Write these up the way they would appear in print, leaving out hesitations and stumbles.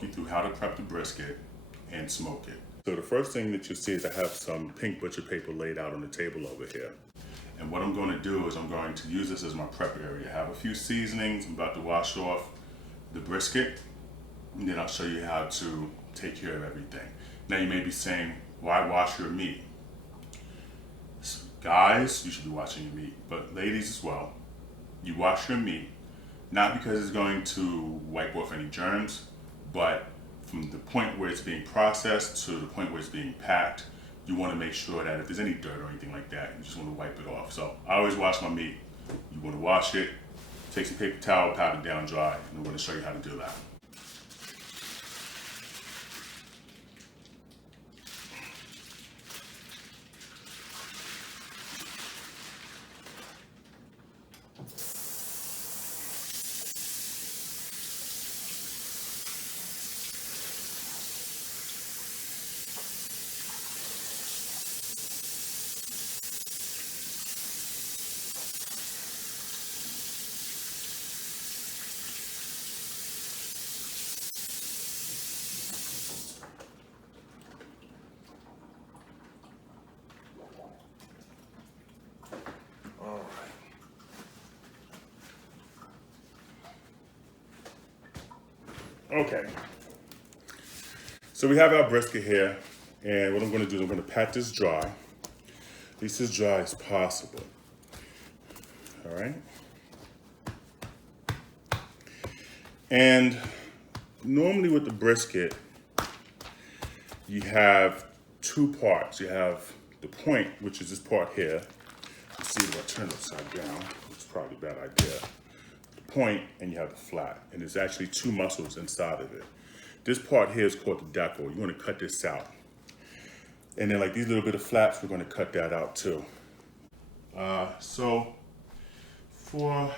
walk you through how to prep the brisket and smoke it. So the first thing that you see is I have some pink butcher paper laid out on the table over here. And what I'm going to do is I'm going to use this as my prep area. I have a few seasonings. I'm about to wash off the brisket, and then I'll show you how to take care of everything. Now you may be saying, why wash your meat? Guys, you should be washing your meat, but ladies as well. You wash your meat, not because it's going to wipe off any germs, but from the point where it's being processed to the point where it's being packed, you want to make sure that if there's any dirt or anything like that, you just want to wipe it off. So I always wash my meat. You want to wash it, take some paper towel, pat it down dry, and I'm going to show you how to do that. Okay, so we have our brisket here, and what I'm going to do is I'm going to pat this dry, at least as dry as possible. All right, and normally with the brisket, you have two parts. You have the point, which is this part here. You see, if I turn it upside down, it's probably a bad idea. Point, and you have the flat, and there's actually two muscles inside of it. This part here is called the decal. You want to cut this out, and then like these little bit of flaps, we're going to cut that out too. So I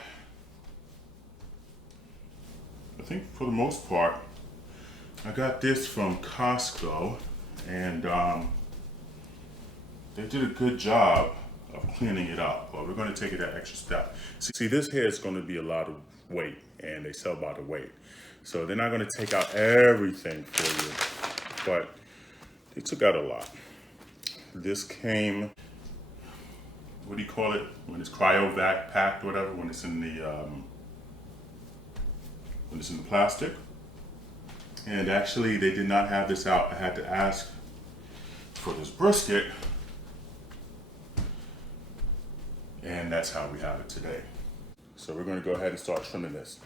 think for the most part, I got this from Costco, and they did a good job of cleaning it up, but we're going to take it that extra step. See, this here is going to be a lot of weight, and they sell by the weight. So they're not going to take out everything for you, but they took out a lot. This came, what do you call it? When it's cryovac packed or whatever, when it's in the plastic. And actually, they did not have this out. I had to ask for this brisket, and that's how we have it today. So we're going to go ahead and start trimming this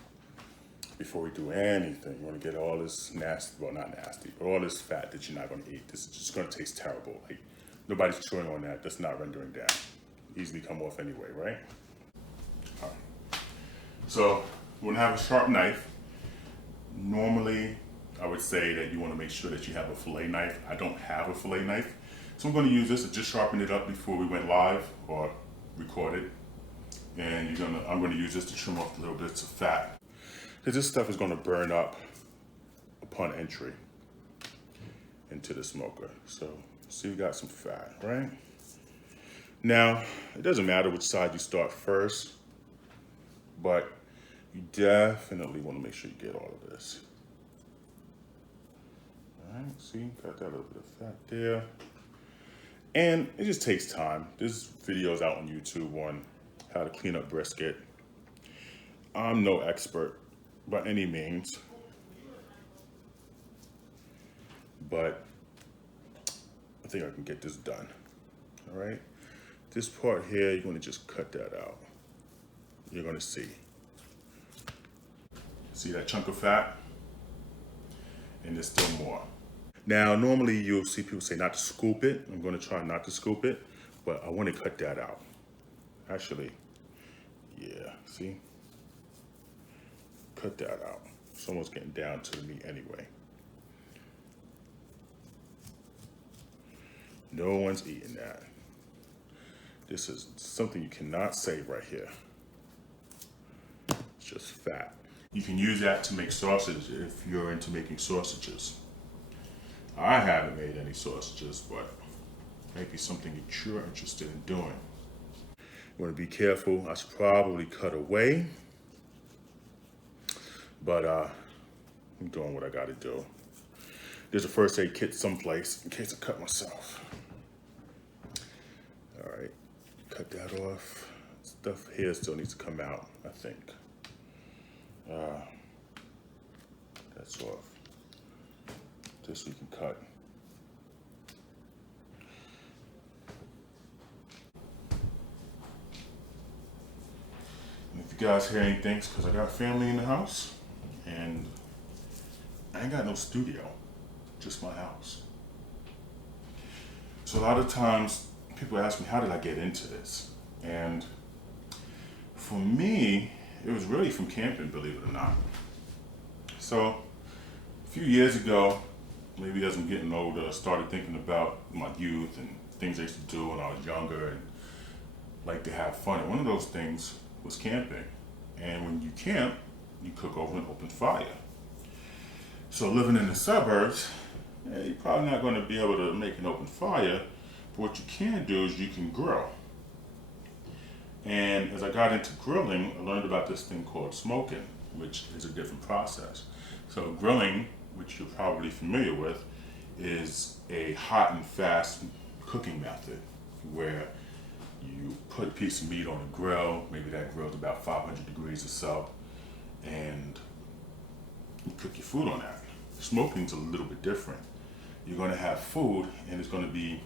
before we do anything. You want to get all this nasty, well, not nasty, but all this fat that you're not going to eat. This is just going to taste terrible. Like, nobody's chewing on that. That's not rendering down. Easily come off anyway, right? All right. So we're going to have a sharp knife. Normally, I would say that you want to make sure that you have a fillet knife. I don't have a fillet knife, so I'm going to use this to just sharpen it up before we went live or recorded. And I'm going to use this to trim off the little bits of fat, because this stuff is going to burn up upon entry into the smoker. So see, we got some fat, right? Now, it doesn't matter which side you start first, but you definitely want to make sure you get all of this. All right, see, got that little bit of fat there. And it just takes time. There's videos out on YouTube on how to clean up brisket. I'm no expert by any means, but I think I can get this done. All right, this part here, you're going to just cut that out. You're going to see that chunk of fat, and there's still more. Now, normally you'll see people say not to scoop it. I'm going to try not to scoop it, but I want to cut that out. Actually, yeah, see? Cut that out. It's almost getting down to the meat anyway. No one's eating that. This is something you cannot say right here. It's just fat. You can use that to make sausage if you're into making sausages. I haven't made any sausages, but maybe something that you're interested in doing. You want to be careful. I should probably cut away, but I'm doing what I gotta do. There's a first aid kit someplace in case I cut myself. All right, cut that off. Stuff here still needs to come out, I think. That's off. This we can cut. And if you guys hear anything, it's because I got family in the house and I ain't got no studio, just my house. So a lot of times people ask me, how did I get into this? And for me, it was really from camping, believe it or not. So a few years ago, maybe as I'm getting older, I started thinking about my youth and things I used to do when I was younger and like to have fun. And one of those things was camping. And when you camp, you cook over an open fire. So living in the suburbs, you're probably not going to be able to make an open fire, but what you can do is you can grill. And as I got into grilling, I learned about this thing called smoking, which is a different process. So grilling, which you're probably familiar with, is a hot and fast cooking method where you put a piece of meat on a grill, maybe that grill's about 500 degrees or so, and you cook your food on that. Smoking's a little bit different. You're going to have food and it's going to be,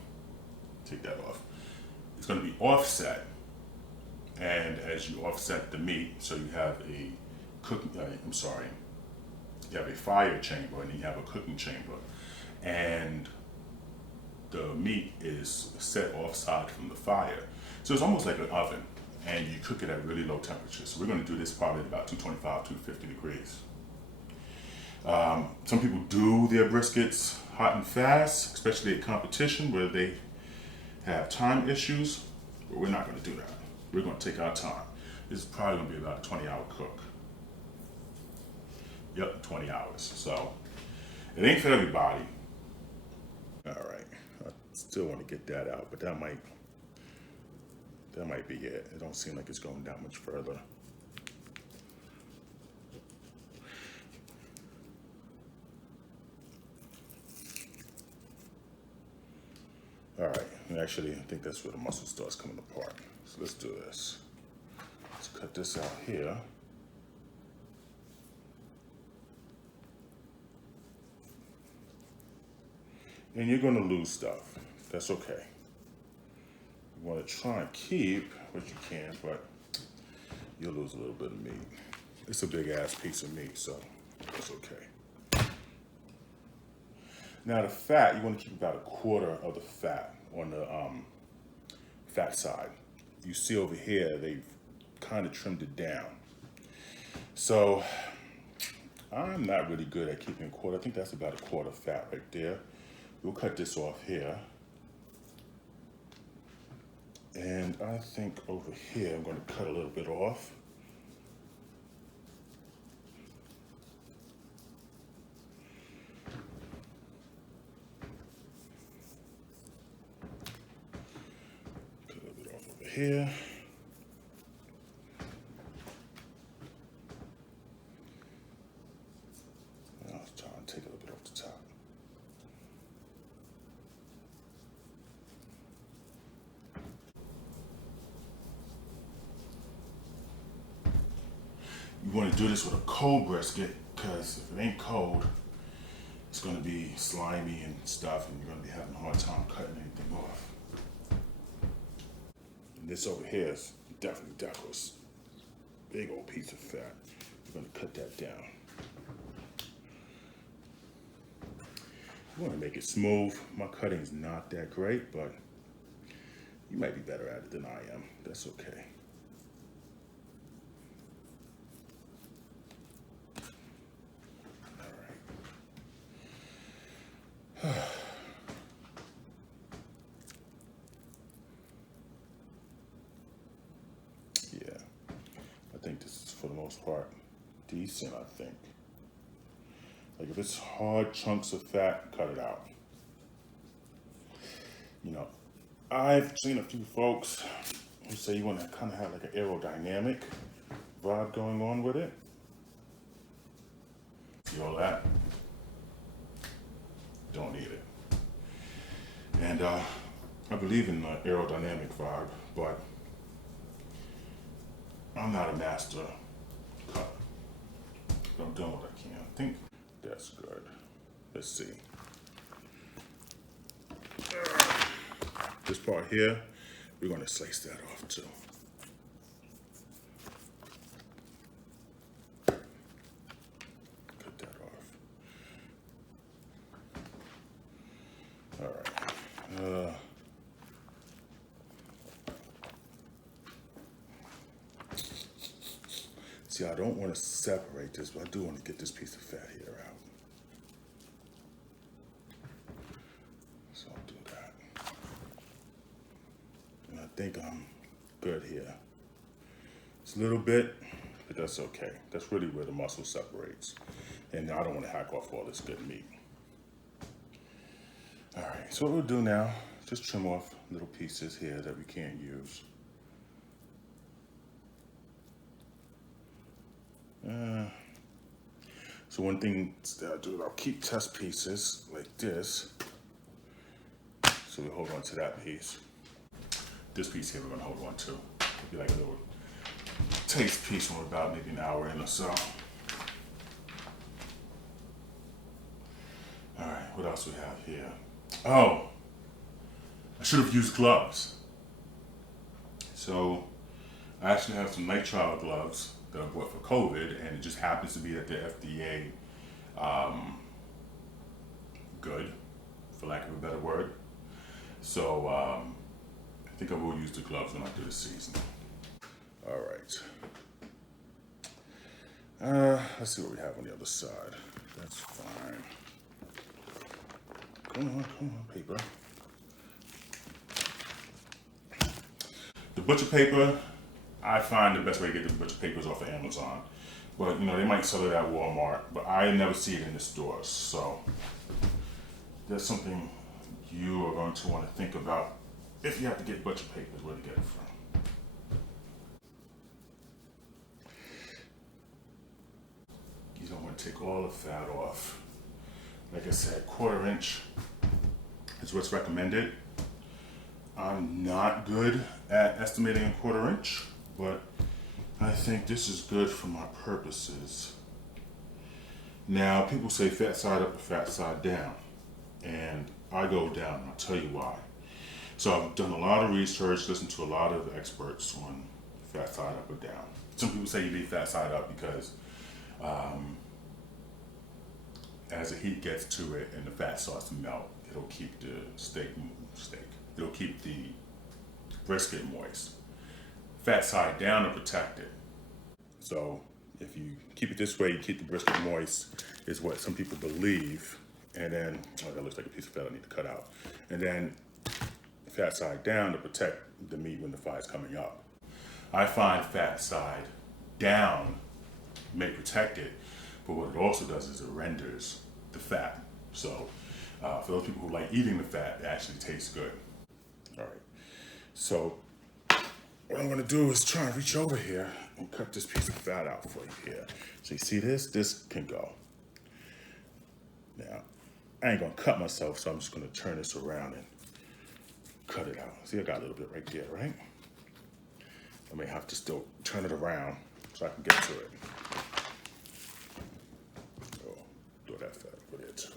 take that off, it's going to be offset. And as you offset the meat, so you have a you have a fire chamber and you have a cooking chamber. And the meat is set offside from the fire. So it's almost like an oven and you cook it at really low temperatures. So we're going to do this probably at about 225, 250 degrees. Some people do their briskets hot and fast, especially at competition where they have time issues, but we're not going to do that. We're going to take our time. This is probably going to be about a 20-hour cook. Yep, 20 hours. So it ain't for everybody. All right, I still want to get that out, but that might be it. It don't seem like it's going down much further. All right, and actually, I think that's where the muscle starts coming apart. So let's do this. Let's cut this out here. And you're gonna lose stuff. That's okay. You wanna try and keep what you can, but you'll lose a little bit of meat. It's a big ass piece of meat, so that's okay. Now the fat, you want to keep about a quarter of the fat on the fat side. You see over here, they've kind of trimmed it down. So I'm not really good at keeping a quarter. I think that's about a quarter fat right there. We'll cut this off here. And I think over here, I'm going to cut a little bit off. Here. I'll try and take a little bit off the top. You want to do this with a cold brisket because if it ain't cold, it's going to be slimy and stuff and you're going to be having a hard time cutting anything off. This over here is definitely decorative. Big old piece of fat. We're going to cut that down. You want to make it smooth. My cutting is not that great, but you might be better at it than I am. That's okay. All right. I think this is, for the most part, decent, I think. Like if it's hard chunks of fat, cut it out. You know, I've seen a few folks who say you want to kind of have like an aerodynamic vibe going on with it. See all that? Don't need it. And I believe in the aerodynamic vibe, but I'm not a master cutter. But I'm doing what I can. I think that's good. Let's see. This part here, we're going to slice that off too. Cut that off. All right. See, I don't want to separate this, but I do want to get this piece of fat here out. So I'll do that. And I think I'm good here. It's a little bit, but that's okay. That's really where the muscle separates. And I don't want to hack off all this good meat. All right, so what we'll do now, just trim off little pieces here that we can't use. So one thing that I'll do is I'll keep test pieces like this. So we hold on to that piece. This piece here we're gonna hold on to. It'll be like a little taste piece from about maybe an hour in or so. All right, what else we have here? Oh, I should have used gloves. So I actually have some nitrile gloves that I bought for COVID, and it just happens to be that they're FDA good, for lack of a better word. So I think I will use the gloves when I do the seasoning. All right. Let's see what we have on the other side. That's fine. Come on, paper. The butcher paper, I find the best way to get the butcher papers off of Amazon. But you know, they might sell it at Walmart, but I never see it in the stores. So that's something you are going to want to think about if you have to get butcher papers, where to get it from. You don't want to take all the fat off. Like I said, 1/4 inch is what's recommended. I'm not good at estimating a 1/4 inch, but I think this is good for my purposes. Now, people say fat side up or fat side down, and I go down, and I'll tell you why. So I've done a lot of research, listened to a lot of experts on fat side up or down. Some people say you leave fat side up because as the heat gets to it and the fat starts to melt, it'll keep the it'll keep the brisket moist. Fat side down to protect it. So if you keep it this way, you keep the brisket moist, is what some people believe. And then, oh, that looks like a piece of fat I need to cut out. And then fat side down to protect the meat when the fire's coming up. I find fat side down may protect it, but what it also does is it renders the fat. So for those people who like eating the fat, it actually tastes good. All right, so what I'm gonna do is try and reach over here and cut this piece of fat out for you here. So you see this? This can go. Now, I ain't gonna cut myself, so I'm just gonna turn this around and cut it out. See, I got a little bit right there, right? I may have to still turn it around so I can get to it. Oh, throw that fat over there too.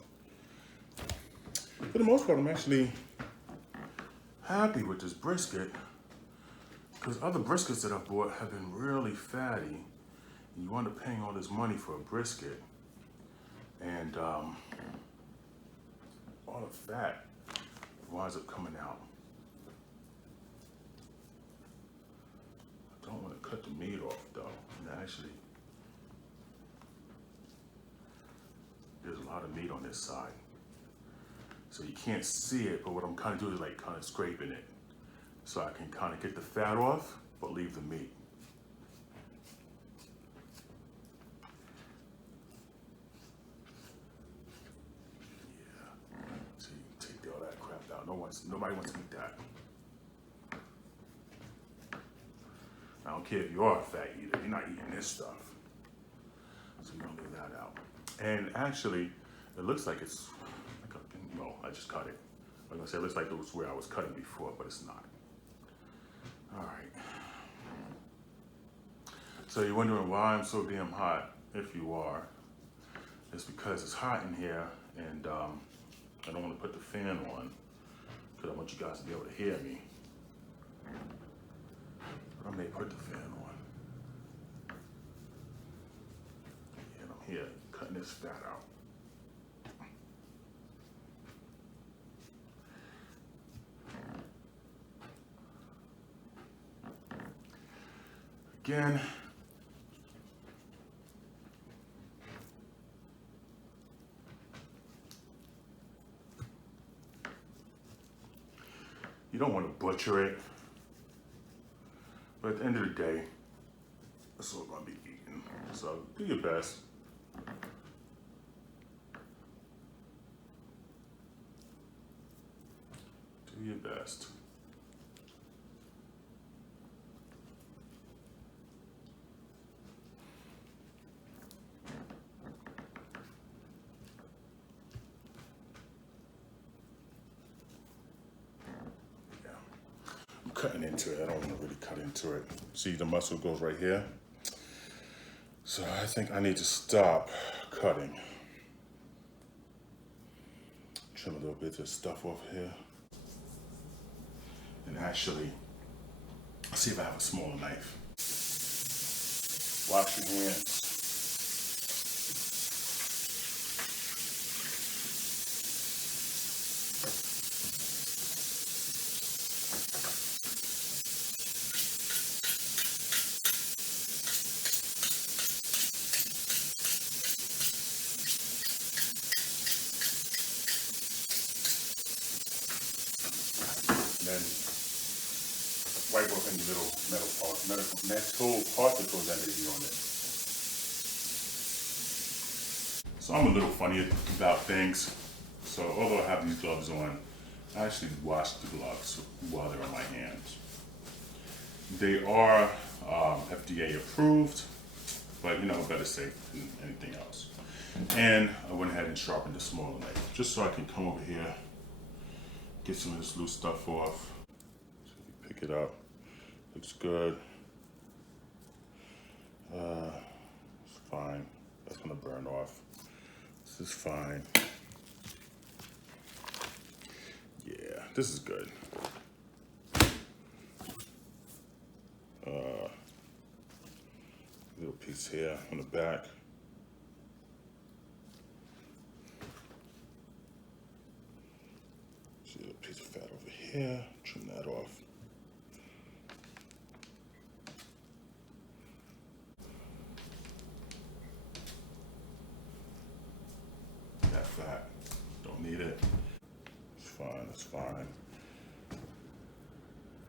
For the most part, I'm actually happy with this brisket, because other briskets that I've bought have been really fatty. You wind up paying all this money for a brisket, and all the fat winds up coming out. I don't want to cut the meat off though. And actually, there's a lot of meat on this side. So you can't see it, but what I'm kind of doing is like kind of scraping it, so I can kind of get the fat off, but leave the meat. Yeah, so you take all that crap out. Nobody wants to eat that. I don't care if you are a fat eater, you're not eating this stuff. So you're gonna leave that out. And actually, it looks like it's, no, I just cut it. I was gonna say it looks like it was where I was cutting before, but it's not. All right. So you're wondering why I'm so damn hot. If you are, it's because it's hot in here, and I don't want to put the fan on because I want you guys to be able to hear me. But I may put the fan on. And I'm here cutting this fat out. Again, you don't want to butcher it, but at the end of the day, that's what we're going to be eating. So do your best. Do your best. Cutting into it. I don't want to really cut into it. See, the muscle goes right here. So I think I need to stop cutting. Trim a little bit of stuff off here. And actually, see if I have a smaller knife. Wash your hands. And then wipe off any little metal particles that may be on it. So I'm a little funny about things. So although I have these gloves on, I actually wash the gloves while they're on my hands. They are FDA approved, but you know, better safe than anything else. And I went ahead and sharpened the smaller knife, just so I can come over here, get some of this loose stuff off. So if you pick it up, looks good. It's fine. That's gonna burn off. This is fine. Yeah, this is good. Little piece here on the back. See a little piece of fat over here. Trim that off. That fat, don't need it. It's fine, it's fine.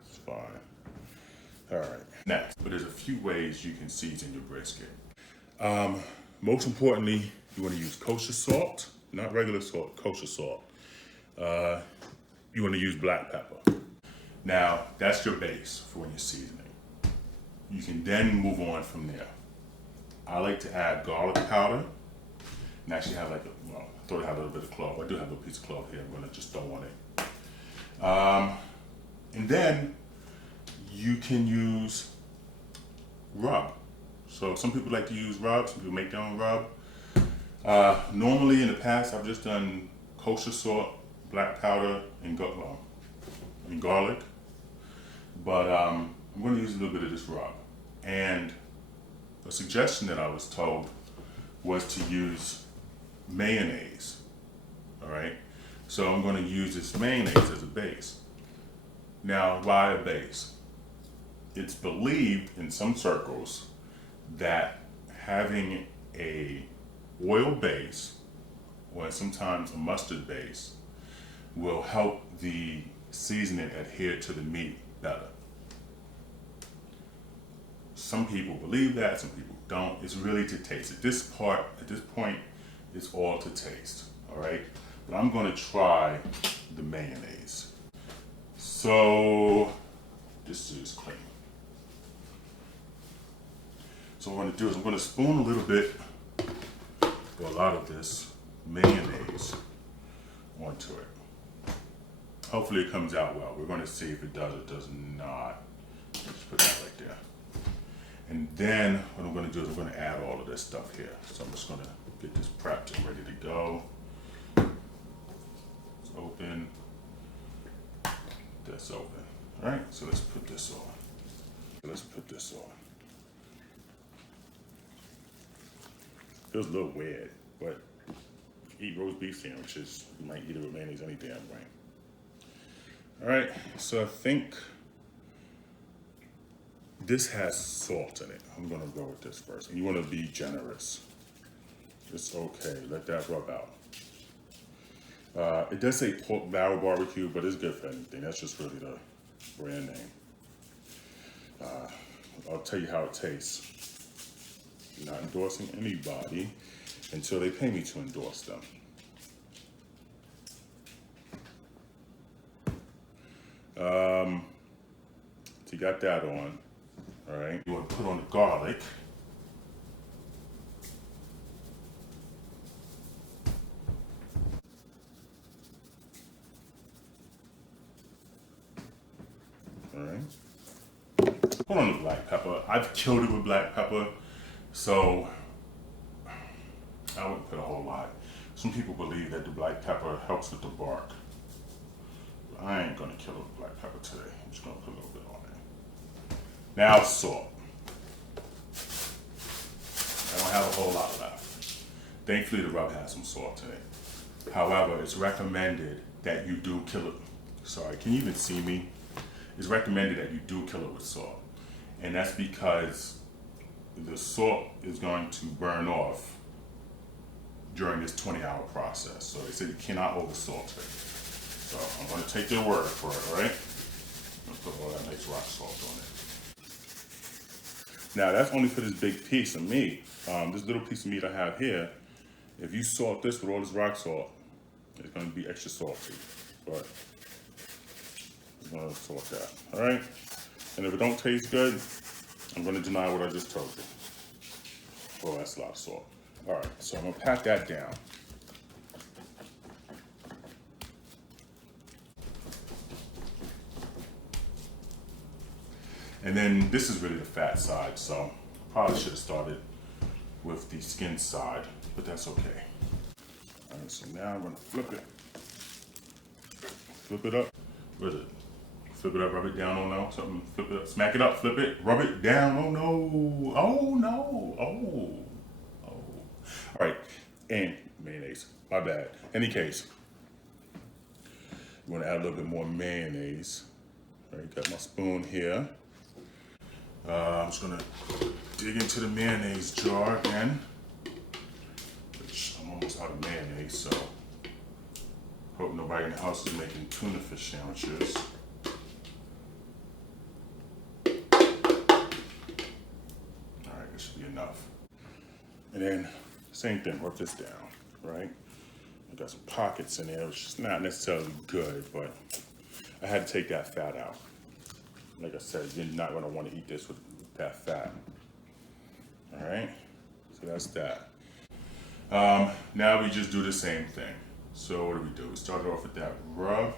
It's fine. All right, next, but there's a few ways you can season your brisket. Most importantly, you want to use kosher salt, not regular salt, kosher salt. You want to use black pepper. Now, that's your base for when you're seasoning. You can then move on from there. I like to add garlic powder, and actually have I thought I had a little bit of clove. I do have a piece of clove here. I'm gonna just throw on it. And then you can use rub. So some people like to use rub, some people make their own rub. Normally in the past, I've just done kosher salt, black powder, and garlic. But I'm gonna use a little bit of this rub. And a suggestion that I was told was to use mayonnaise, all right? So I'm gonna use this mayonnaise as a base. Now, why a base? It's believed in some circles that having a oil base, or sometimes a mustard base, will help the seasoning adhere to the meat better. Some people believe that, some people don't. It's really to taste. At this point, it's all to taste, all right? But I'm gonna try the mayonnaise. So, this is clean. So what I'm gonna do is I'm gonna spoon a little bit a lot of this mayonnaise onto it. Hopefully it comes out well. We're going to see if it does or does not. Let's put that right there. And then what I'm going to do is I'm going to add all of this stuff here. So I'm just going to get this prepped and ready to go. It's open. That's open. All right, so let's put this on. Let's put this on. Feels a little weird, but if you eat roast beef sandwiches, you might eat it with mayonnaise any damn way. All right, so I think this has salt in it. I'm gonna go with this first. And you wanna be generous. It's okay, let that rub out. It does say pork barrel barbecue, but it's good for anything. That's just really the brand name. I'll tell you how it tastes. I'm not endorsing anybody until they pay me to endorse them. So you got that on, all right? You want to put on the garlic. All right. Put on the black pepper. I've killed it with black pepper, so I wouldn't put a whole lot. Some people believe that the black pepper helps with the bark. But I ain't gonna kill it with black pepper today. I'm just gonna put a little bit on there. Now salt. I don't have a whole lot left. Thankfully the rub has some salt in it. However, it's recommended that you do kill it. Sorry, can you even see me? It's recommended that you do kill it with salt. And that's because the salt is going to burn off during this 20-hour process. So they said you cannot over salt it. So I'm going to take their word for it, all right? I'm going to put all that nice rock salt on it. Now that's only for this big piece of meat. This little piece of meat I have here, if you salt this with all this rock salt, it's going to be extra salty. But I'm going to salt that, all right? And if it don't taste good, I'm going to deny what I just told you. Oh, that's a lot of salt. All right, so I'm going to pat that down. And then this is really the fat side, so probably should have started with the skin side, but that's okay. All right, so now I'm going to flip it. Flip it up. What is it? Flip it up, rub it down, oh no, something, flip it up, smack it up, flip it, rub it down, oh no, oh no, oh. All right, and mayonnaise, my bad. Any case, you wanna add a little bit more mayonnaise. All right, got my spoon here. I'm just gonna dig into the mayonnaise jar again, which I'm almost out of mayonnaise, so hope nobody in the house is making tuna fish sandwiches. Enough. And then same thing, work this down, right? I got some pockets in there, which is not necessarily good, but I had to take that fat out. Like I said, you're not gonna wanna eat this with that fat. All right, so that's that. Now we just do the same thing. So what do? We started off with that rub.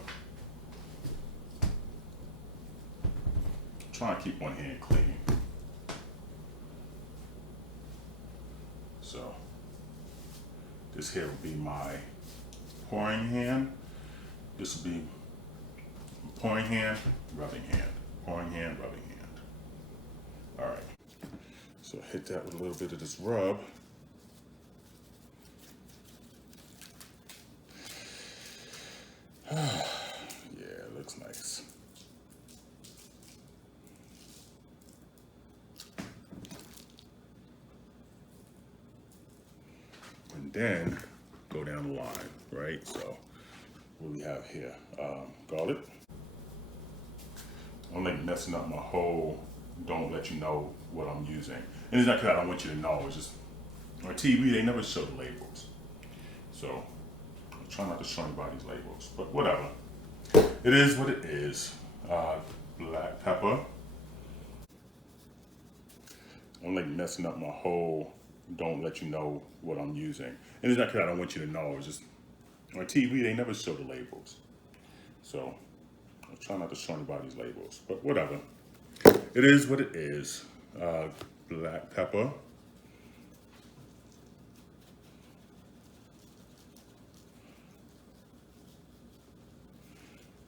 Try and keep one hand clean. So this here will be my pouring hand. This will be pouring hand, rubbing hand, pouring hand, rubbing hand. All right, so hit that with a little bit of this rub. Yeah, it looks nice. And then go down the line, right? So what we have here, garlic. I'm like messing up my whole, don't let you know what I'm using. And it's not because I don't want you to know, it's just, on TV, they never show the labels. So I'm trying not to show anybody these labels, but whatever. It is what it is. Black pepper. I'm like messing up my whole, don't let you know what I'm using. And it's not because I don't want you to know. It's just on TV they never show the labels, so I try not to show anybody these labels. But whatever, it is what it is. Black pepper.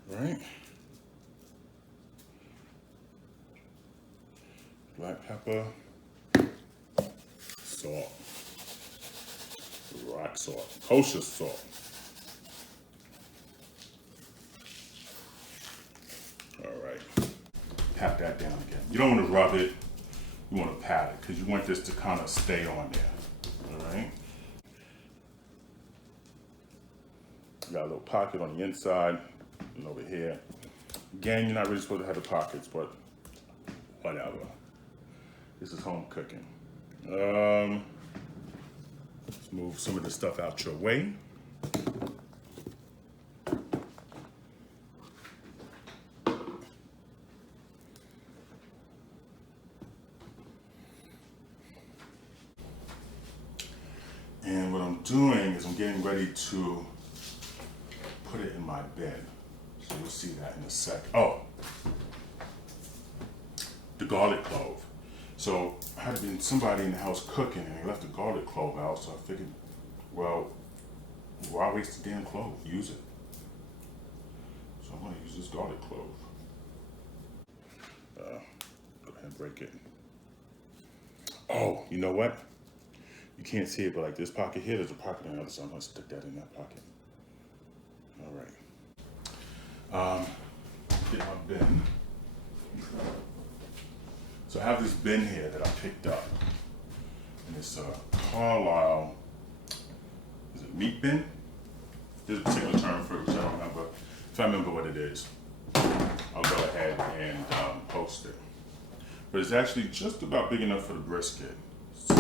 Right. Black pepper. Salt. Rock salt. Kosher salt. All right. Pat that down again. You don't want to rub it. You want to pat it because you want this to kind of stay on there. All right. Got a little pocket on the inside and over here. Again, you're not really supposed to have the pockets, but whatever. This is home cooking. Let's move some of the stuff out your way. And what I'm doing is I'm getting ready to put it in my bed. So you'll see that in a sec. Oh, the garlic clove. So I had been somebody in the house cooking and they left the garlic clove out, so I figured, well, why waste the damn clove? Use it. So I'm gonna use this garlic clove. Go ahead and break it. Oh, you know what? You can't see it, but like this pocket here, there's a pocket on the other side. I'm gonna stick that in that pocket. All right. Get my bin. So I have this bin here that I picked up, and it's a Carlisle. Is it meat bin? There's a particular term for it, which I don't remember. If I remember what it is, I'll go ahead and post it. But it's actually just about big enough for the brisket, so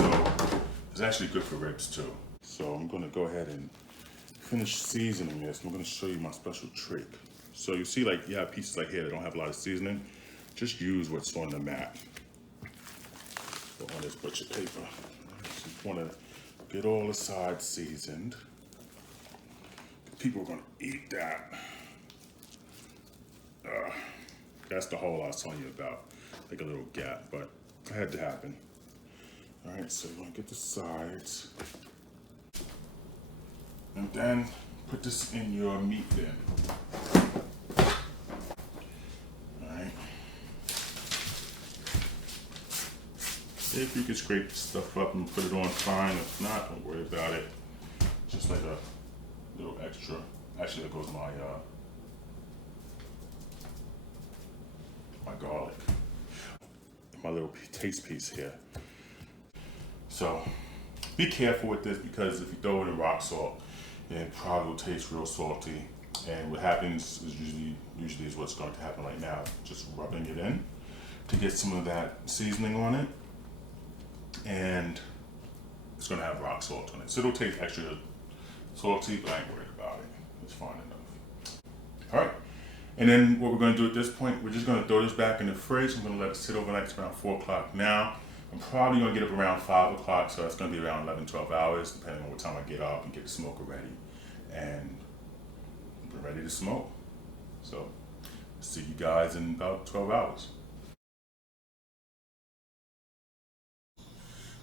it's actually good for ribs too. So I'm going to go ahead and finish seasoning this. I'm going to show you my special trick. So you see, like, you have pieces like here that don't have a lot of seasoning. Just use what's on the mat. So on this butcher paper. So you want to get all the sides seasoned. People are going to eat that. That's the hole I was telling you about. Like a little gap, but it had to happen. All right, so you want to get the sides. And then put this in your meat bin. If you can scrape stuff up and put it on, fine. If not, don't worry about it. Just like a little extra. Actually, there goes my my garlic. My little taste piece here. So be careful with this because if you throw it in rock salt, it probably will taste real salty. And what happens is usually is what's going to happen right now. Just rubbing it in to get some of that seasoning on it. And it's going to have rock salt on it. So it'll taste extra salty, but I ain't worried about it. It's fine enough. All right. And then what we're going to do at this point, we're just going to throw this back in the fridge. I'm going to let it sit overnight. It's around 4 o'clock now. I'm probably going to get up around 5 o'clock, so that's going to be around 11, 12 hours, depending on what time I get up and get the smoker ready. And we're ready to smoke. So see you guys in about 12 hours.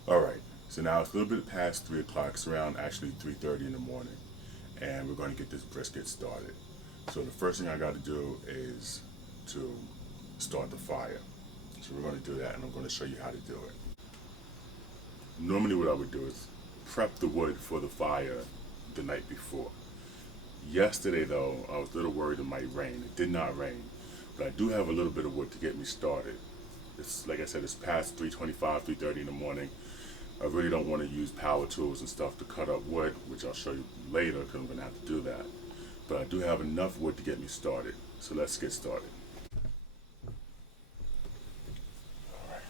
All right, so now it's a little bit past 3 o'clock. It's around actually 3:30 in the morning, and we're going to get this brisket started. So the first thing I got to do is to start the fire. So we're going to do that, and I'm going to show you how to do it. Normally what I would do is prep the wood for the fire the night before. Yesterday though, I was a little worried it might rain. It did not rain, but I do have a little bit of wood to get me started. It's, like I said, it's past 3:25, 3:30 in the morning. I really don't want to use power tools and stuff to cut up wood, which I'll show you later because I'm going to have to do that. But I do have enough wood to get me started. So let's get started. All right.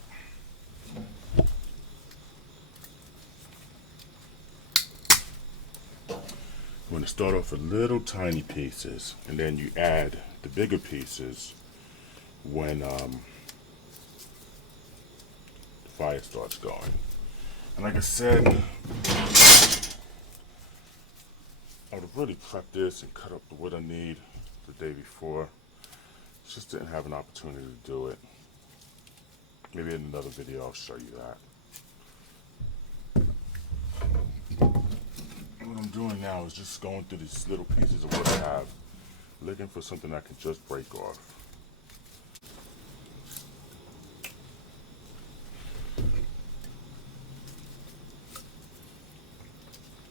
I'm going to start off with little tiny pieces, and then you add the bigger pieces when the fire starts going. And like I said, would have really prepped this and cut up the wood I need the day before. Just didn't have an opportunity to do it. Maybe in another video I'll show you that. What I'm doing now is just going through these little pieces of wood I have, looking for something I can just break off.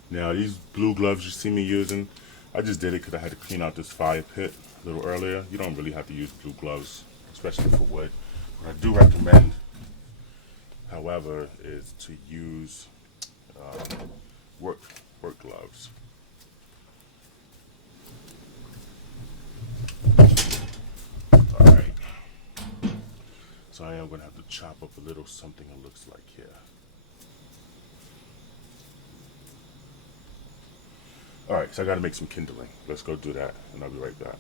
Now these blue gloves you see me using, I just did it because I had to clean out this fire pit a little earlier. You don't really have to use blue gloves, especially for wood. What I do recommend, however, is to use work gloves. Alright, so I am going to have to chop up a little something it looks like here. Alright, so I gotta make some kindling. Let's go do that, and I'll be right back.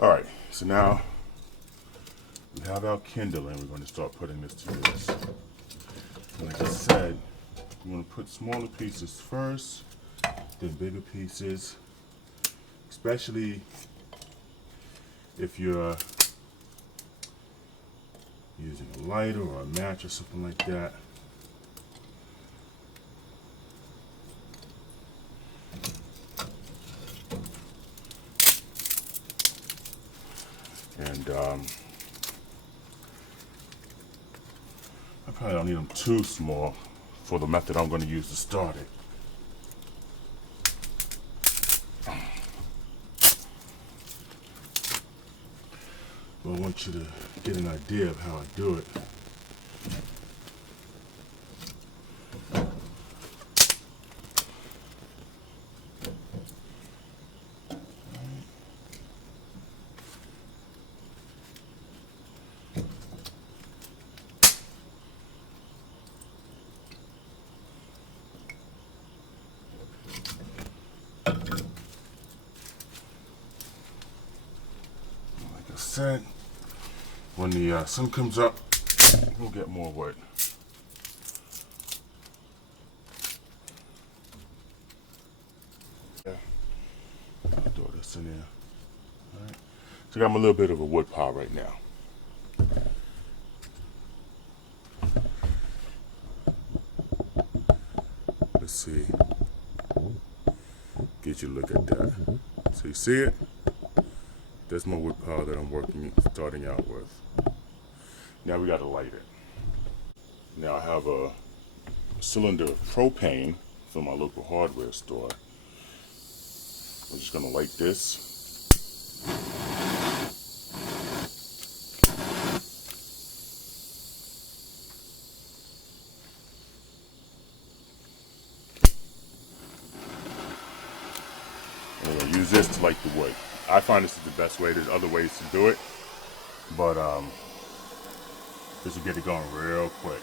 Alright, so now we have our kindling. We're going to start putting this to use. Like I said, I'm going to put smaller pieces first, then bigger pieces, especially if you're using a lighter or a match or something like that. And I probably don't need them too small for the method I'm going to use to start it. But I want you to get an idea of how I do it. Said, when the sun comes up, we'll get more wood. Yeah, I'll throw this in there. All right. So I got a little bit of a wood pile right now. Let's see. Get you a look at that. So you see it? That's my wood pile that I'm starting out with. Now we got to light it. Now I have a cylinder of propane from my local hardware store. I'm just going to light this. And I'm going to use this to light the wood. I find this is the best way. There's other ways to do it, but this will get it going real quick.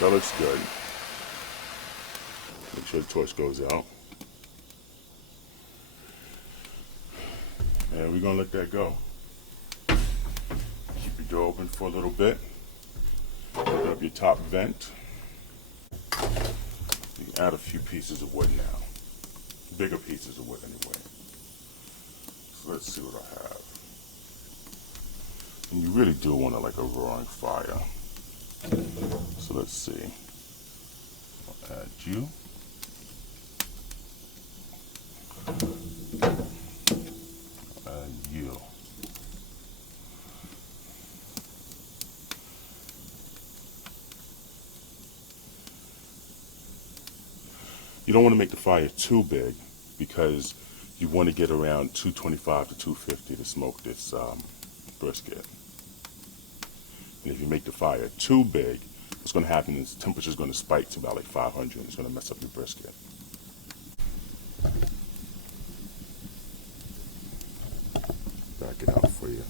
That looks good. Make sure the torch goes out. And we're gonna let that go. Keep your door open for a little bit. Open up your top vent. You can add a few pieces of wood now. Bigger pieces of wood anyway. So let's see what I have. And you really do want like a roaring fire. So let's see. I'll add you. I'll add you. You don't want to make the fire too big because you want to get around 225 to 250 to smoke this brisket. And if you make the fire too big, what's going to happen is the temperature is going to spike to about like 500. It's going to mess up your brisket. Back it out for you.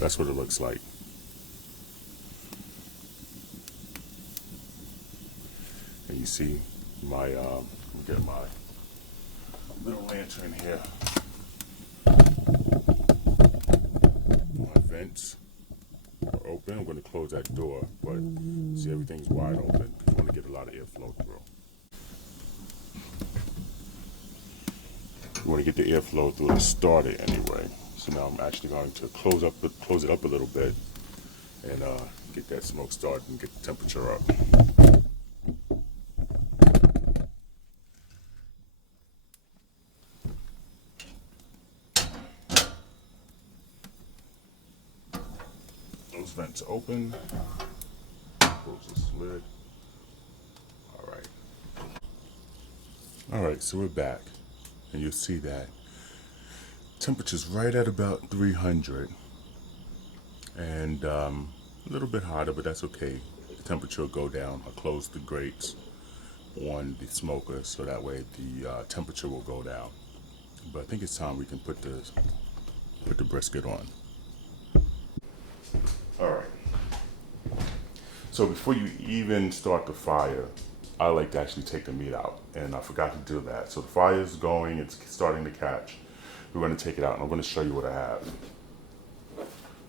That's what it looks like. And you see my, let me get my little lantern here. My vents are open. I'm going to close that door, but see, everything's wide open because you want to get a lot of airflow through. You want to get the airflow through the starter anyway. So now I'm actually going to close it up a little bit and get that smoke started and get the temperature up. Those vents are open. Close the lid. All right, so we're back, and you'll see that temperature's right at about 300, and a little bit hotter, but that's okay. The temperature will go down. I'll close the grates on the smoker so that way the temperature will go down. But I think it's time we can put the brisket on. All right. So before you even start the fire, I like to actually take the meat out, and I forgot to do that. So the fire is going, it's starting to catch. We're going to take it out, and I'm going to show you what I have.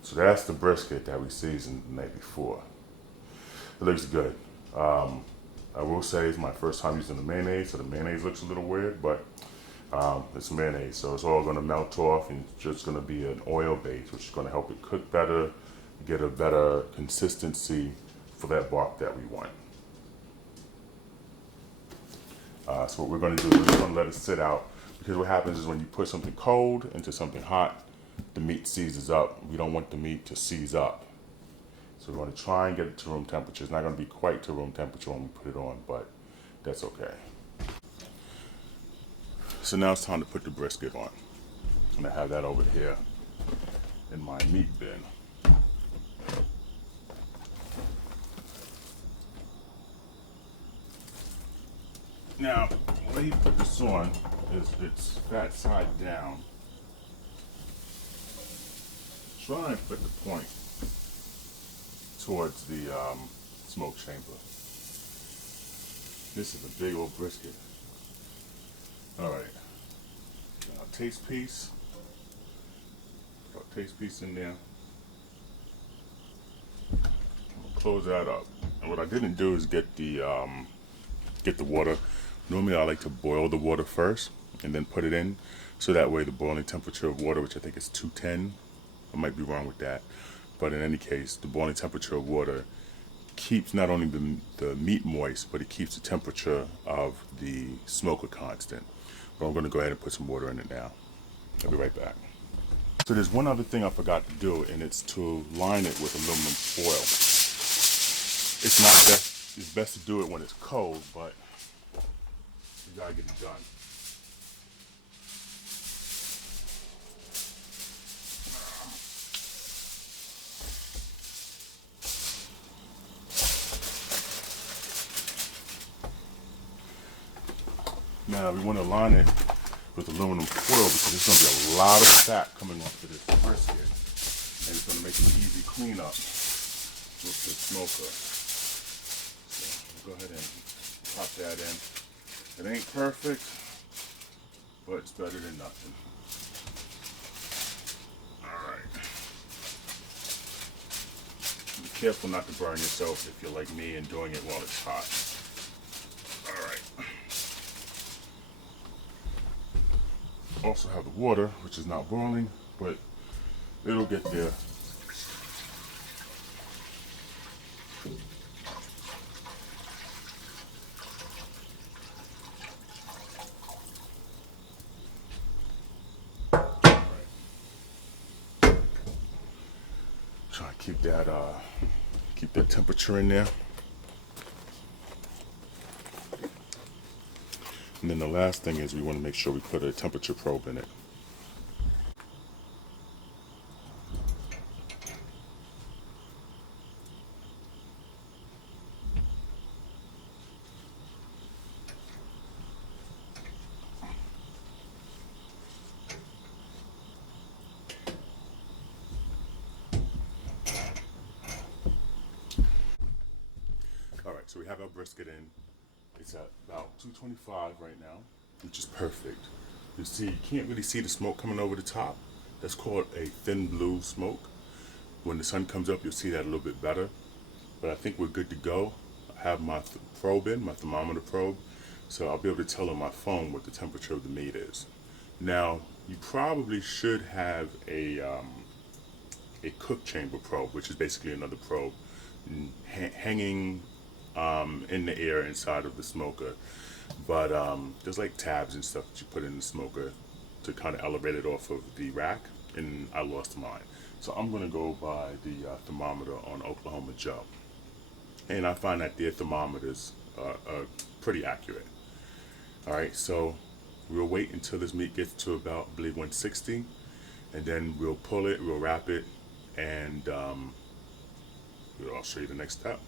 So that's the brisket that we seasoned the night before. It looks good. I will say it's my first time using the mayonnaise, so the mayonnaise looks a little weird, but it's mayonnaise, so it's all going to melt off, and it's just going to be an oil base, which is going to help it cook better, get a better consistency for that bark that we want. So what we're going to do is we're just going to let it sit out, because what happens is when you put something cold into something hot, the meat seizes up. We don't want the meat to seize up. So we're going to try and get it to room temperature. It's not going to be quite to room temperature when we put it on, but that's okay. So now it's time to put the brisket on. And I have that over here in my meat bin. Now, the way you put this on is it's fat side down. Try and put the point towards the smoke chamber. This is a big old brisket. All right, now taste piece. Put a taste piece in there. We'll close that up. And what I didn't do is get the water. Normally I like to boil the water first and then put it in, so that way the boiling temperature of water, which I think is 210, I might be wrong with that, but in any case, the boiling temperature of water keeps not only the meat moist, but it keeps the temperature of the smoker constant. But I'm going to go ahead and put some water in it now. I'll be right back. So there's one other thing I forgot to do, and it's to line it with aluminum foil. It's best to do it when it's cold, but you gotta get it done. Now we want to line it with aluminum foil because there's going to be a lot of fat coming off of this brisket, and it's going to make an easy cleanup with the smoker. So go ahead and pop that in. It ain't perfect, but it's better than nothing. Alright. Be careful not to burn yourself if you're like me and doing it while it's hot. Alright. Also have the water, which is not boiling, but it'll get there. Try to keep that temperature in there. And then the last thing is we want to make sure we put a temperature probe in it. All right, so we have our brisket in. It's at about 225 right now, which is perfect. You see, you can't really see the smoke coming over the top. That's called a thin blue smoke. When the sun comes up, you'll see that a little bit better. But I think we're good to go. I have my probe in, my thermometer probe, so I'll be able to tell on my phone what the temperature of the meat is. Now, you probably should have a cook chamber probe, which is basically another probe hanging in the air inside of the smoker. But there's like tabs and stuff that you put in the smoker to kind of elevate it off of the rack, and I lost mine. So I'm going to go by the thermometer on Oklahoma Joe. And I find that their thermometers are pretty accurate. All right, so we'll wait until this meat gets to about, I believe, 160, and then we'll pull it, we'll wrap it, and I'll show you the next step.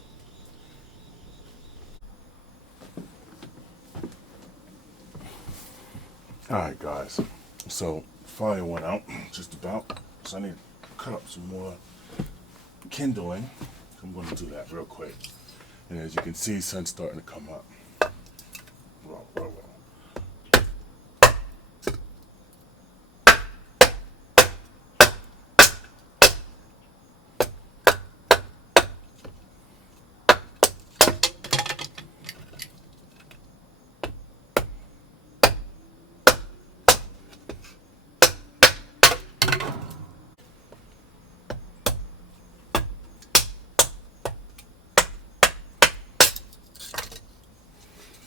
All right, guys, so fire went out just about, so I need to cut up some more kindling. I'm going to do that real quick. And as you can see, sun's starting to come up. Whoa.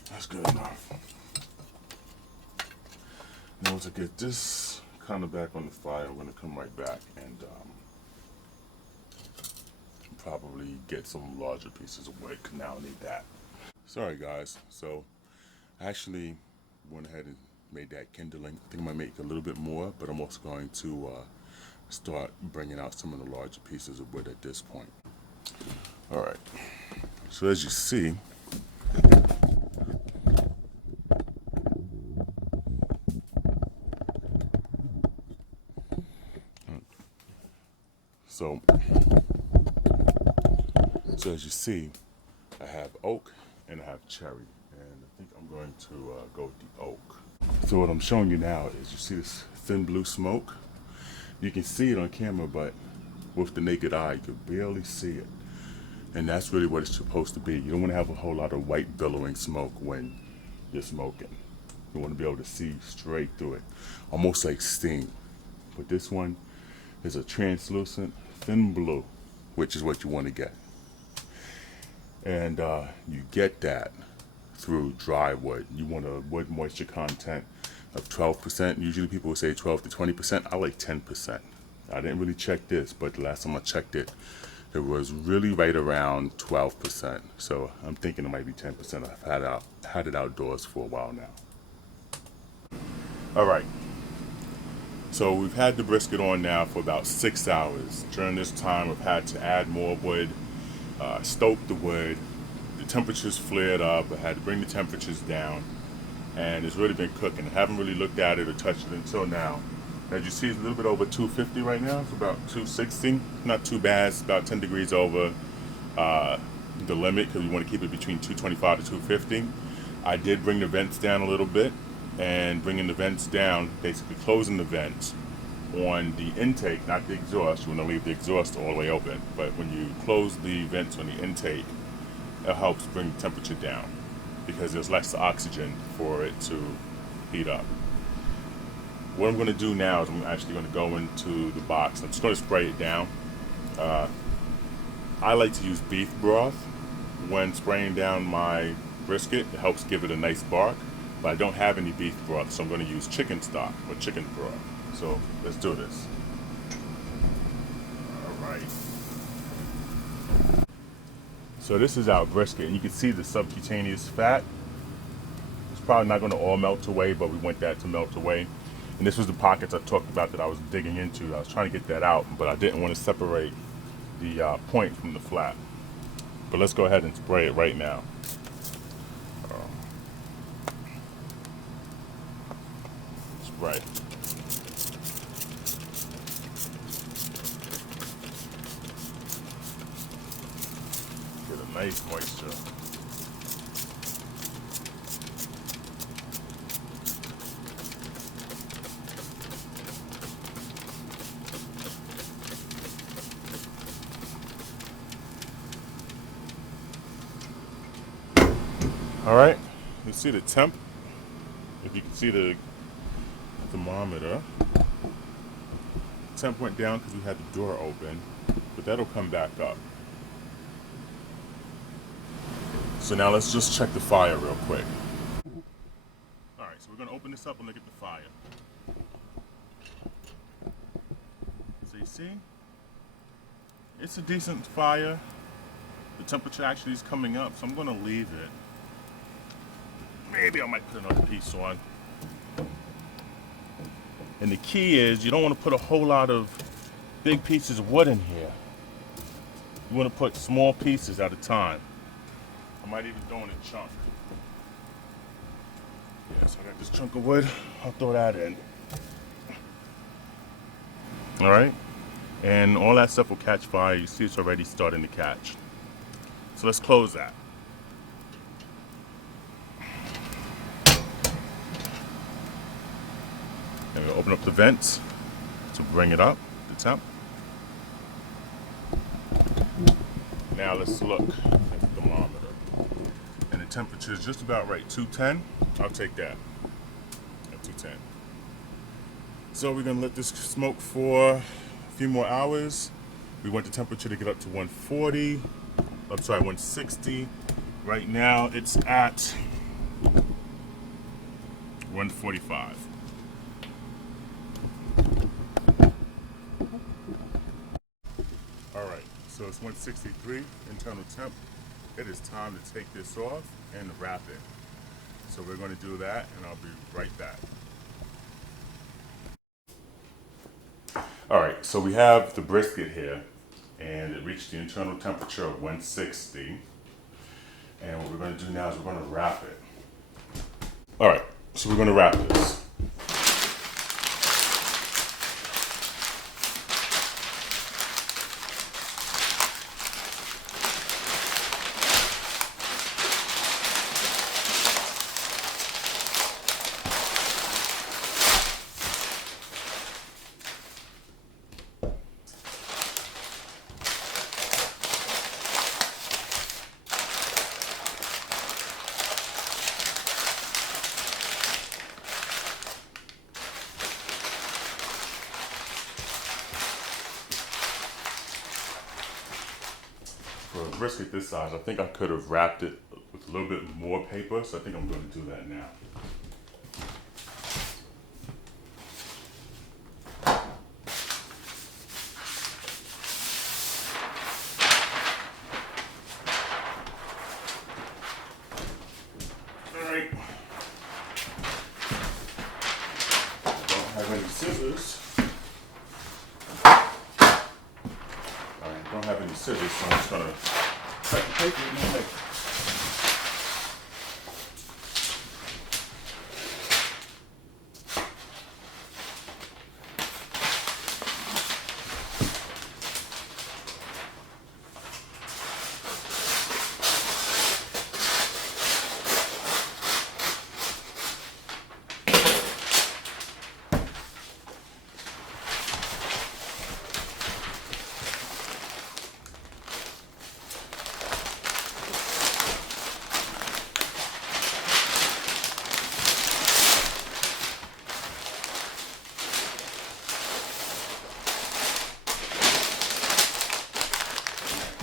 That's good enough. Now once I get this kind of back on the fire, I'm going to come right back and probably get some larger pieces of wood, because now I need that. Sorry guys, so I actually went ahead and made that kindling. I think I might make a little bit more, but I'm also going to start bringing out some of the larger pieces of wood at this point. All right, so as you see, So as you see, I have oak and I have cherry, and I think I'm going to go with the oak. So what I'm showing you now is, you see this thin blue smoke? You can see it on camera, but with the naked eye, you can barely see it. And that's really what it's supposed to be. You don't want to have a whole lot of white billowing smoke when you're smoking. You want to be able to see straight through it, almost like steam. But this one is a translucent thin blue, which is what you want to get. And you get that through dry wood. You want a wood moisture content of 12%. Usually people will say 12 to 20%. I like 10%. I didn't really check this, but the last time I checked it, it was really right around 12%. So I'm thinking it might be 10%. I've had it outdoors for a while now. All right. So we've had the brisket on now for about 6 hours. During this time, I've had to add more wood, stoke the wood. The temperatures flared up. I had to bring the temperatures down, and it's really been cooking. I haven't really looked at it or touched it until now. As you see, it's a little bit over 250 right now. It's about 260. Not too bad. It's about 10 degrees over the limit, because we want to keep it between 225 to 250. I did bring the vents down a little bit, and bringing the vents down, basically closing the vents on the intake, not the exhaust. You want to leave the exhaust all the way open, but when you close the vents on the intake, it helps bring the temperature down, because there's less oxygen for it to heat up. What I'm going to do now is I'm actually going to go into the box. I'm just going to spray it down. I like to use beef broth when spraying down my brisket. It helps give it a nice bark. But I don't have any beef broth, so I'm going to use chicken stock or chicken broth. So let's do this. All right. So this is our brisket, and you can see the subcutaneous fat. It's probably not going to all melt away, but we want that to melt away. And this was the pockets I talked about that I was digging into. I was trying to get that out, but I didn't want to separate the point from the flat. But let's go ahead and spray it right now. Spray. Get a nice moisture. All right, you see the temp. If you can see the thermometer, temp went down because we had the door open, but that'll come back up. So now let's just check the fire real quick. All right, so we're gonna open this up and look at the fire. So you see, it's a decent fire. The temperature actually is coming up, so I'm gonna leave it. Maybe I might put another piece on. And the key is you don't want to put a whole lot of big pieces of wood in here. You want to put small pieces at a time. I might even throw in a chunk. Yeah, so I got this chunk of wood. I'll throw that in. All right. And all that stuff will catch fire. You see it's already starting to catch. So let's close that. And we'll open up the vents to bring it up, the temp. Now let's look at the thermometer. And the temperature is just about right, 210. I'll take that at 210. So we're gonna let this smoke for a few more hours. We want the temperature to get up to 140. I'm sorry, 160. Right now it's at 145. Alright, so it's 163 internal temp. It is time to take this off and wrap it. So we're going to do that and I'll be right back. Alright, so we have the brisket here and it reached the internal temperature of 160. And what we're going to do now is we're going to wrap it. Alright, so we're going to wrap this. For a brisket this size, I think I could have wrapped it with a little bit more paper, so I think I'm going to do that now. All right. Don't have any scissors. I don't have any scissors, so I'm just gonna cut the paper with my knife.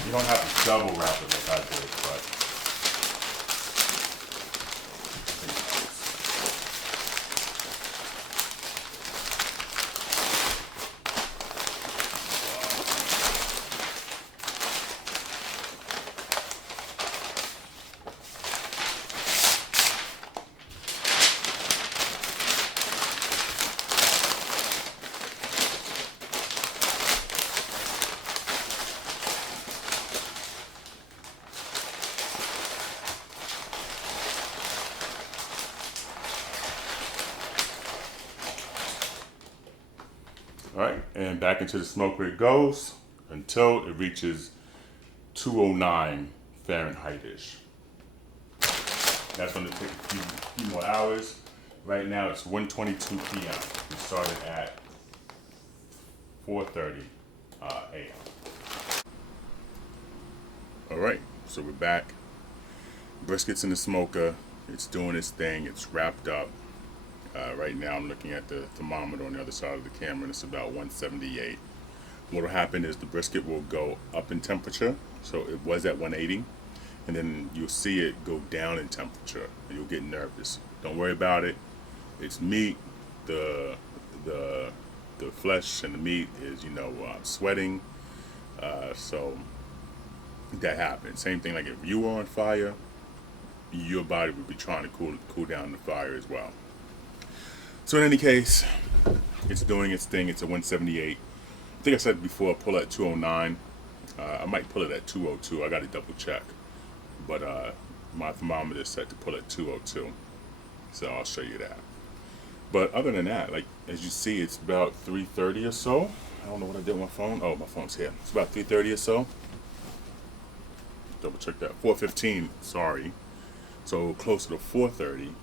You don't have to double wrap it like I did, but All right, and back into the smoker it goes until it reaches 209 Fahrenheit-ish. That's going to take a few more hours. Right now it's 1:22 p.m. We started at 4:30 a.m. All right, so we're back. Brisket's in the smoker. It's doing its thing. It's wrapped up. Right now I'm looking at the thermometer on the other side of the camera, and it's about 178. What will happen is the brisket will go up in temperature. So it was at 180, and then you'll see it go down in temperature, and you'll get nervous. Don't worry about it. It's meat. The flesh and the meat is, sweating. So that happens. Same thing like if you were on fire, your body would be trying to cool down the fire as well. So in any case, it's doing its thing. It's a 178. I think I said before, pull at 209. I might pull it at 202. I got to double check. But my thermometer is set to pull at 202. So I'll show you that. But other than that, like as you see, it's about 3:30 or so. I don't know what I did with my phone. Oh, my phone's here. It's about 3:30 or so. Double check that. 4:15, sorry. So closer to 4:30.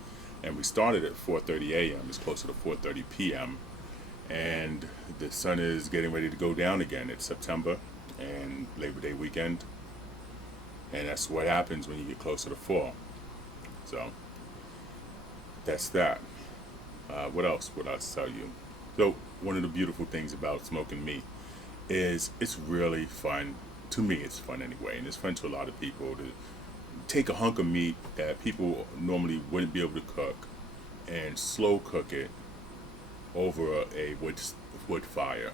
And we started at 4:30 a.m. It's closer to 4:30 p.m. And the sun is getting ready to go down again. It's September and Labor Day weekend. And that's what happens when you get closer to fall. So that's that. What else would I tell you? So one of the beautiful things about smoking meat is it's really fun. To me, it's fun anyway. And it's fun to a lot of people to take a hunk of meat that people normally wouldn't be able to cook and slow cook it over a wood fire.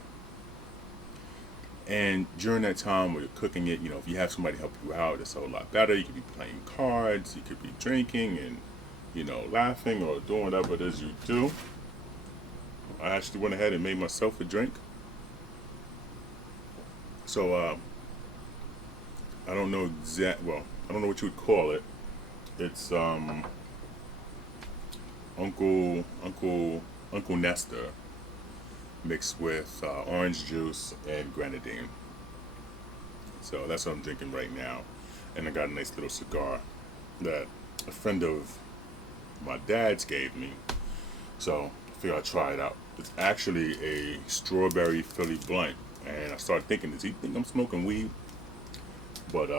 And during that time when you're cooking it, if you have somebody help you out, it's a whole lot better. You could be playing cards, you could be drinking and, laughing or doing whatever it is you do. I actually went ahead and made myself a drink. So, I don't know I don't know what you would call it. It's Uncle Nestor mixed with orange juice and grenadine. So that's what I'm drinking right now. And I got a nice little cigar that a friend of my dad's gave me. So I figured I'd try it out. It's actually a strawberry Philly blunt. And I started thinking, does he think I'm smoking weed? But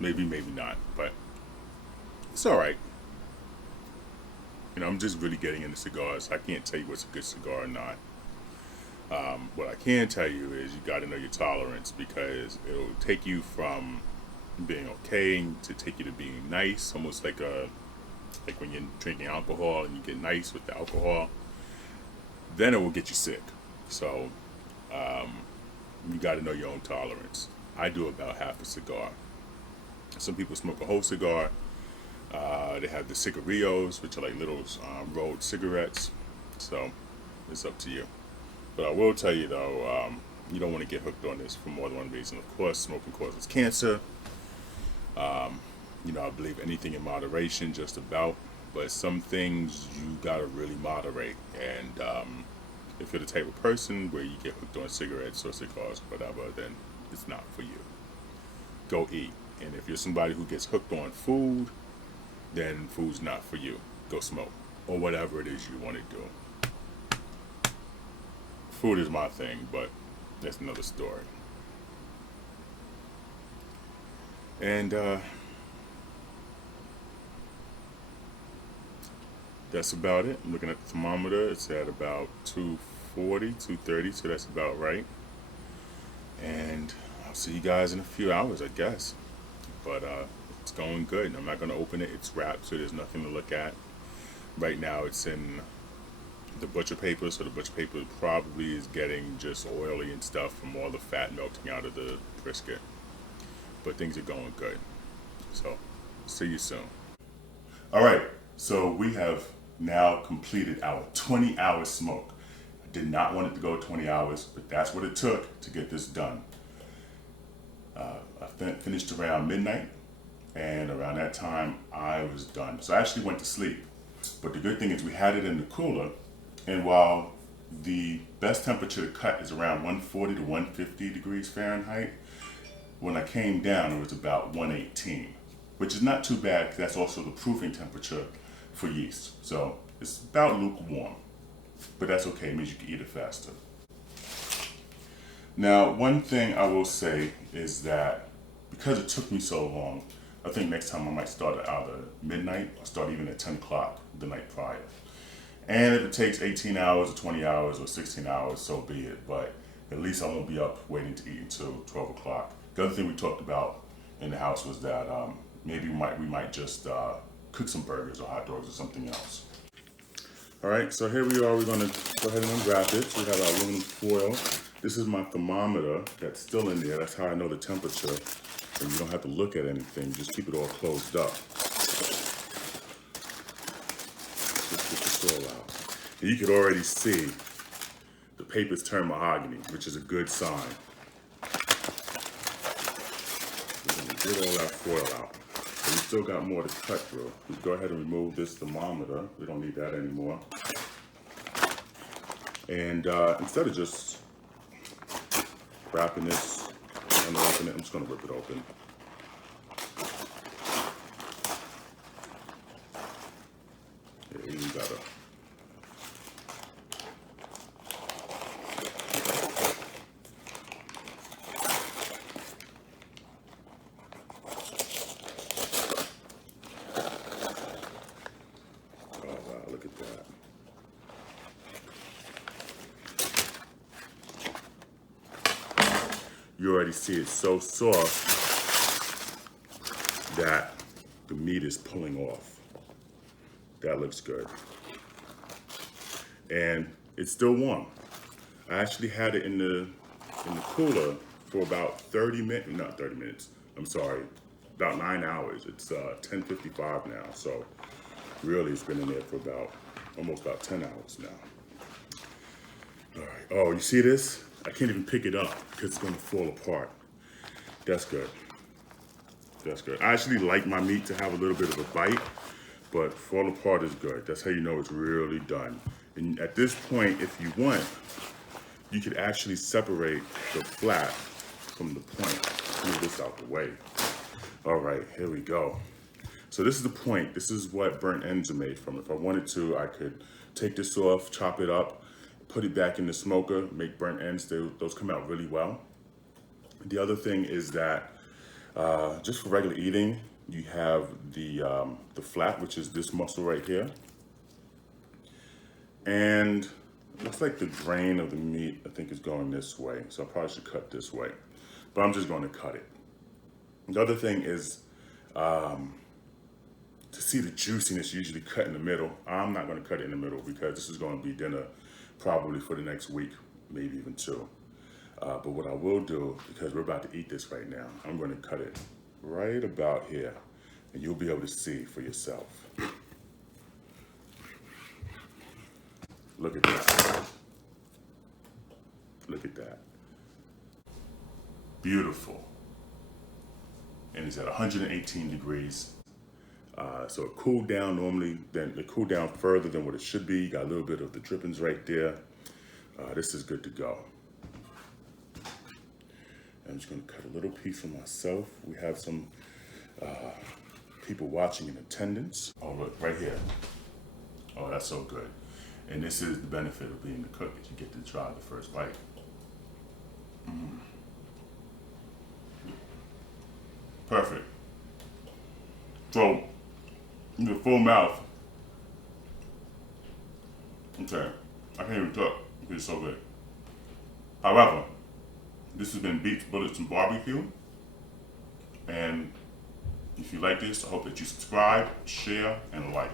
maybe not. But it's all right. I'm just really getting into cigars. I can't tell you what's a good cigar or not. What I can tell you is you got to know your tolerance, because it'll take you from being okay to take you to being nice, almost like when you're drinking alcohol and you get nice with the alcohol. Then it will get you sick. So you got to know your own tolerance. I do about half a cigar. Some people smoke a whole cigar. They have the cigarillos, which are like little rolled cigarettes. So it's up to you. But I will tell you though, you don't want to get hooked on this for more than one reason. Of course, smoking causes cancer. I believe anything in moderation, just about. But some things you gotta really moderate. And if you're the type of person where you get hooked on cigarettes or cigars or whatever, then it's not for you. Go eat. And if you're somebody who gets hooked on food, then food's not for you. Go smoke. Or whatever it is you want to do. Food is my thing, but that's another story. And that's about it. I'm looking at the thermometer. It's at about 240, 230, so that's about right. And I'll see you guys in a few hours, I guess. But it's going good. I'm not going to open it. It's wrapped, so there's nothing to look at. Right now it's in the butcher paper, so the butcher paper probably is getting just oily and stuff from all the fat melting out of the brisket. But things are going good. So, see you soon. All right, so we have now completed our 20-hour smoke. I did not want it to go 20 hours, but that's what it took to get this done. I finished around midnight, and around that time I was done. So I actually went to sleep. But the good thing is we had it in the cooler, and while the best temperature to cut is around 140 to 150 degrees Fahrenheit. When I came down, it was about 118, which is not too bad because that's also the proofing temperature for yeast. So it's about lukewarm, but that's okay. It means you can eat it faster. Now, one thing I will say is that because it took me so long, I think next time I might start at either midnight or start even at 10 o'clock the night prior. And if it takes 18 hours or 20 hours or 16 hours, so be it. But at least I won't be up waiting to eat until 12 o'clock. The other thing we talked about in the house was that maybe we might just cook some burgers or hot dogs or something else. All right, so here we are. We're gonna go ahead and unwrap it. We have our aluminum foil. This is my thermometer that's still in there. That's how I know the temperature. And you don't have to look at anything. Just keep it all closed up. Just get the soil out. And you can already see the paper's turned mahogany, which is a good sign. We're gonna get all that foil out. But we still got more to cut through. We go ahead and remove this thermometer. We don't need that anymore. And instead of just wrapping this, unwrapping it, I'm just gonna rip it open. Yeah, you gotta. Oh wow, look at that. You already see it's so soft that the meat is pulling off. That looks good. And it's still warm. I actually had it in the cooler for about 30 minutes, not 30 minutes, I'm sorry, about 9 hours. It's 10:55 now, so really it's been in there for almost about 10 hours now. All right, oh, you see this? I can't even pick it up because it's gonna fall apart. That's good. That's good. I actually like my meat to have a little bit of a bite, but fall apart is good. That's how you know it's really done. And at this point, if you want, you could actually separate the flat from the point. Move this out the way. All right, here we go. So this is the point. This is what burnt ends are made from. If I wanted to, I could take this off, chop it up, put it back in the smoker, make burnt ends. Those come out really well. The other thing is that just for regular eating, you have the flat, which is this muscle right here. And it looks like the grain of the meat, I think, is going this way. So I probably should cut this way, but I'm just going to cut it. The other thing is to see the juiciness, usually cut in the middle. I'm not going to cut it in the middle because this is going to be dinner probably for the next week, maybe even 2. But what I will do, because we're about to eat this right now, I'm going to cut it right about here, and you'll be able to see for yourself. Look at that. Look at that. Beautiful. And it's at 118 degrees. So it cooled down normally, then it cooled down further than what it should be. You got a little bit of the drippings right there. This is good to go. I'm just gonna cut a little piece for myself. We have some people watching in attendance. Oh, look, right here. Oh, that's so good. And this is the benefit of being the cook, that you get to try the first bite. Perfect. So, the full mouth. Okay, I can't even talk because it's so good. However, this has been Beets, Bullets, and Barbecue. And if you like this, I hope that you subscribe, share, and like.